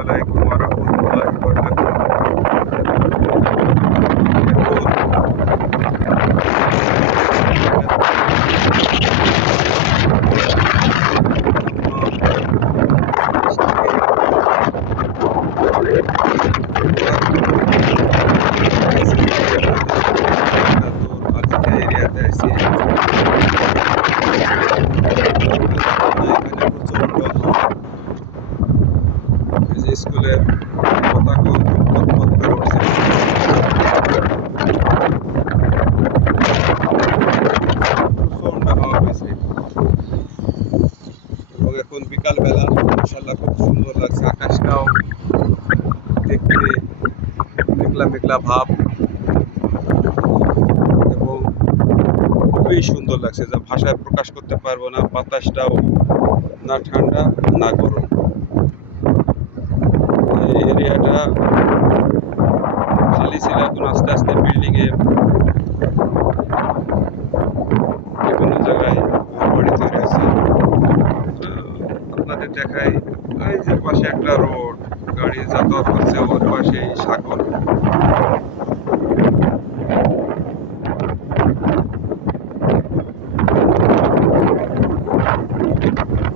আলাইকুম ওয়া রাহমাতুল্লাহি ওয়া বারাকাতুহু। এরিয়াতে আছি। স্কুলের পতাকা পথ করে উঠছে প্রচন্ড হাওয়া পেয়েছে এবং এখন বিকালবেলা মাশাআল্লাহ খুব সুন্দর লাগছে। আকাশটাও দেখতে মেঘলা মেঘলা ভাব এবং খুবই সুন্দর লাগছে, যা ভাষায় প্রকাশ করতে পারবো না। বাতাসটাও না ঠান্ডা না গরম। এই এরিয়াটা খালি ছিল, এখন আস্তে আস্তে বিল্ডিং এ বিভিন্ন জায়গায় ঘরবাড়ি তৈরি হয়েছে। আপনাদের দেখাই, এই যে পাশে একটা রোড, গাড়ি যাতায়াত করছে, ওর পাশেই সাগর।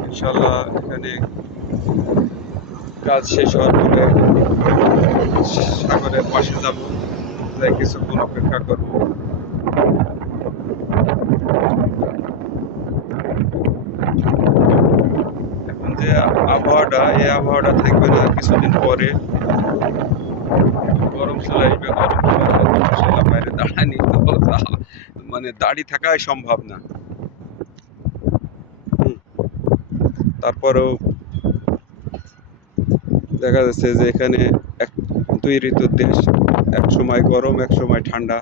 ইনশাল্লাহ এখানে কাজ শেষ হওয়ার পরে সাগরের পাশে যাব, যাই কিছুক্ষণ অপেক্ষা করব। এখন যে আবহাওয়াটা, এই আবহাওয়াটা থাকবে না, কিছুদিন পরে গরম চলে আসবে। গরম চলে আসলে মাশাআল্লাহ বাইরে দাঁড়ানি তো মানে দাঁড়িয়ে থাকাই সম্ভব না। তারপরেও দেখা যাচ্ছে যে এখানে দুই ঋতুর দেশ, এক সময় গরম এক সময় ঠান্ডা।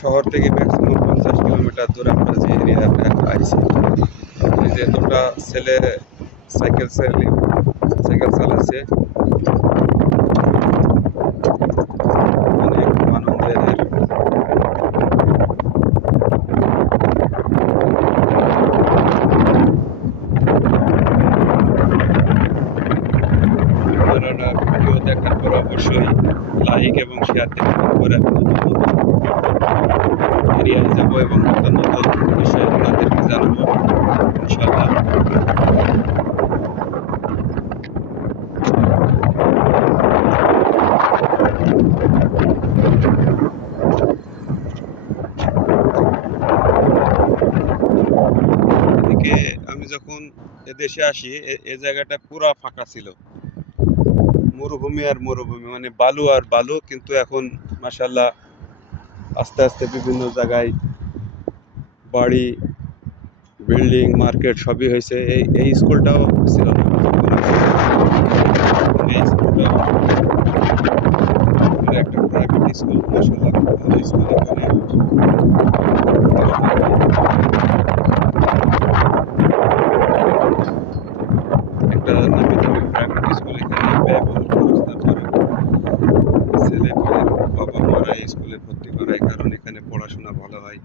শহর থেকে ম্যাক্সিমাম 50 কিলোমিটার দূরে আমরা যে এরিয়াতে আছি। এই যে দুটা ছেলে সাইকেল চালাচ্ছে, অনেক আনন্দের। আপনারা ভিডিও দেখার পর অবশ্যই লাইক এবং শেয়ার দেখার পরে আমি নতুন এরিয়ায় যাবো এবং নতুন নতুন বিষয় আপনাদেরকে জানাবো ইনশাআল্লাহ। এদিকে আমি যখন এদেশে আসি, এ জায়গাটা পুরা ফাঁকা ছিল, মরুভূমি আর মরুভূমি, মানে বালু আর বালু। কিন্তু এখন মাশাআল্লাহ আস্তে আস্তে বিভিন্ন জায়গায় বাড়ি, বিল্ডিং, মার্কেট সবই হয়েছে। এই স্কুলটাও ছিল না। এই স্কুলটাও একটা প্রাইভেট স্কুল, মাশাআল্লাহ খুব ভালো স্কুল। এখানে একটা নামি দামি প্রাইভেট স্কুল, এখানে ব্যয়বহুল খরচ। তারপরে ছেলে মেয়ের বাবা মারা এই স্কুলে ভর্তি করায়, কারণ এখানে পড়াশোনা ভালো হয়।